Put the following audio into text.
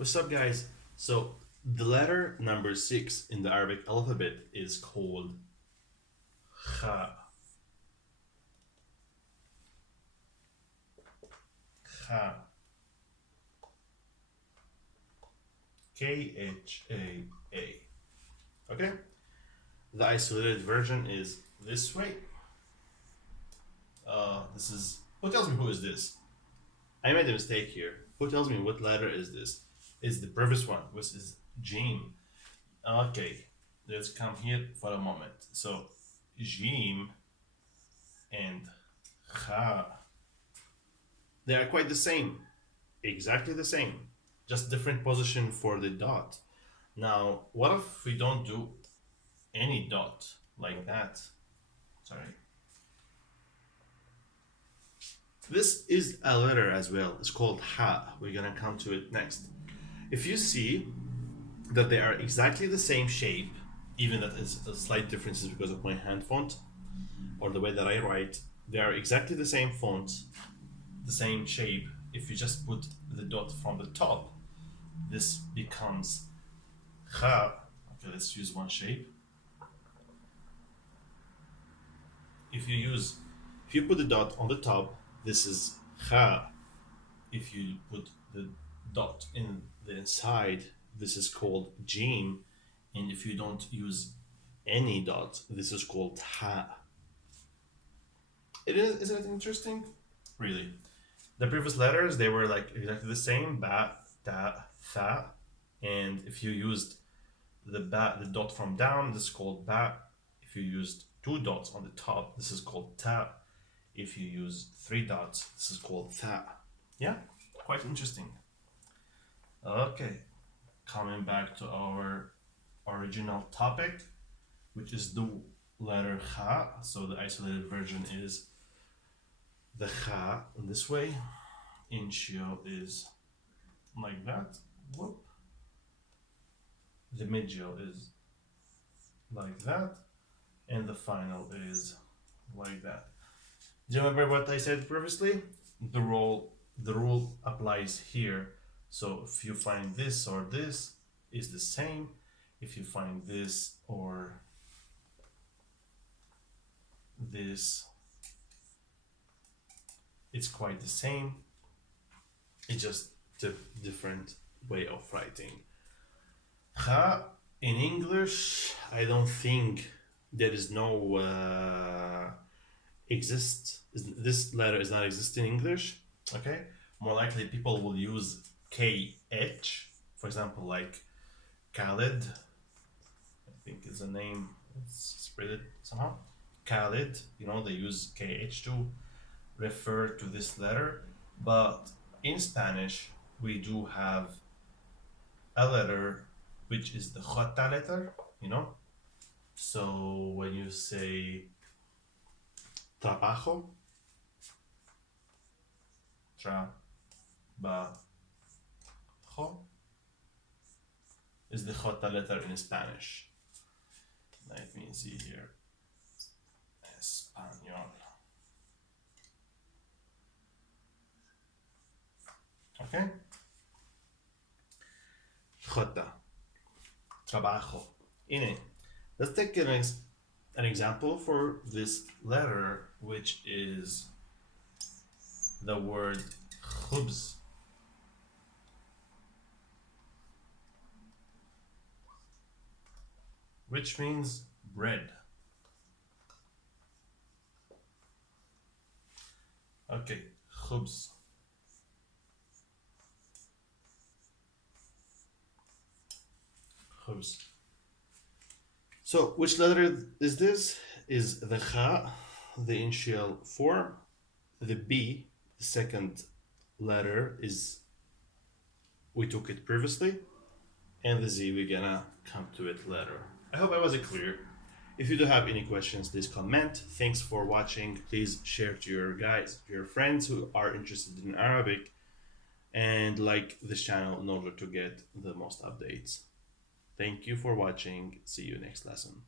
What's up, guys? So, the letter number 6 in the Arabic alphabet is called Kha. Kha. Khaa. Okay? The isolated version is this way. This is. Who tells me who is this? I made a mistake here. Who tells me what letter is this? Is the previous one, which is Jim. Okay, let's come here for a moment. So, Jim and Kha, they are quite the same, exactly the same, just different position for the dot. Now, what if we don't do any dot like that? Sorry. This is a letter as well. It's called Ha. We're gonna come to it next. If you see that they are exactly the same shape, even that is a slight differences because of my hand font or the way that I write, they are exactly the same font, the same shape. If you just put the dot from the top, this becomes Kha. Okay, let's use one shape. If you put the dot on the top, this is Kha. If you put the dot in the inside, this is called Jim. And if you don't use any dot, this is called Ha. Isn't it interesting? Really. The previous letters, they were like exactly the same, ba, ta, tha. And if you used the dot from down, this is called ba. If you used two dots on the top, this is called ta. If you use three dots, this is called tha. Yeah, quite interesting. Okay, coming back to our original topic, which is the letter Kha. So the isolated version is the Kha in this way. Initial is like that. Whoop. The midgel is like that. And the final is like that. Do you remember what I said previously? The rule applies here. So if you find this or this is the same, if you find this or this, it's quite the same. It's just a different way of writing. Kha in English, I don't think there is no this letter is not exist in English. Okay, more likely people will use KH, for example, like Khaled. I think is a name. Let's spread it somehow. Khaled, they use KH to refer to this letter, but in Spanish we do have a letter which is the Jota letter. So when you say trabajo, trabajo is the Jota letter in Spanish. Let me see here. Español. Okay? Jota. Trabajo. Let's take an example for this letter, which is the word khubz. Which means bread. Okay, khubz. Khubz. So, which letter is this? Is the Kha, the initial form. The B, the second letter, is we took it previously. And the Z, we're gonna come to it later. I hope I wasn't clear. If you do have any questions, please comment. Thanks for watching. Please share to your friends who are interested in Arabic, and like this channel in order to get the most updates. Thank you for watching. See you next lesson.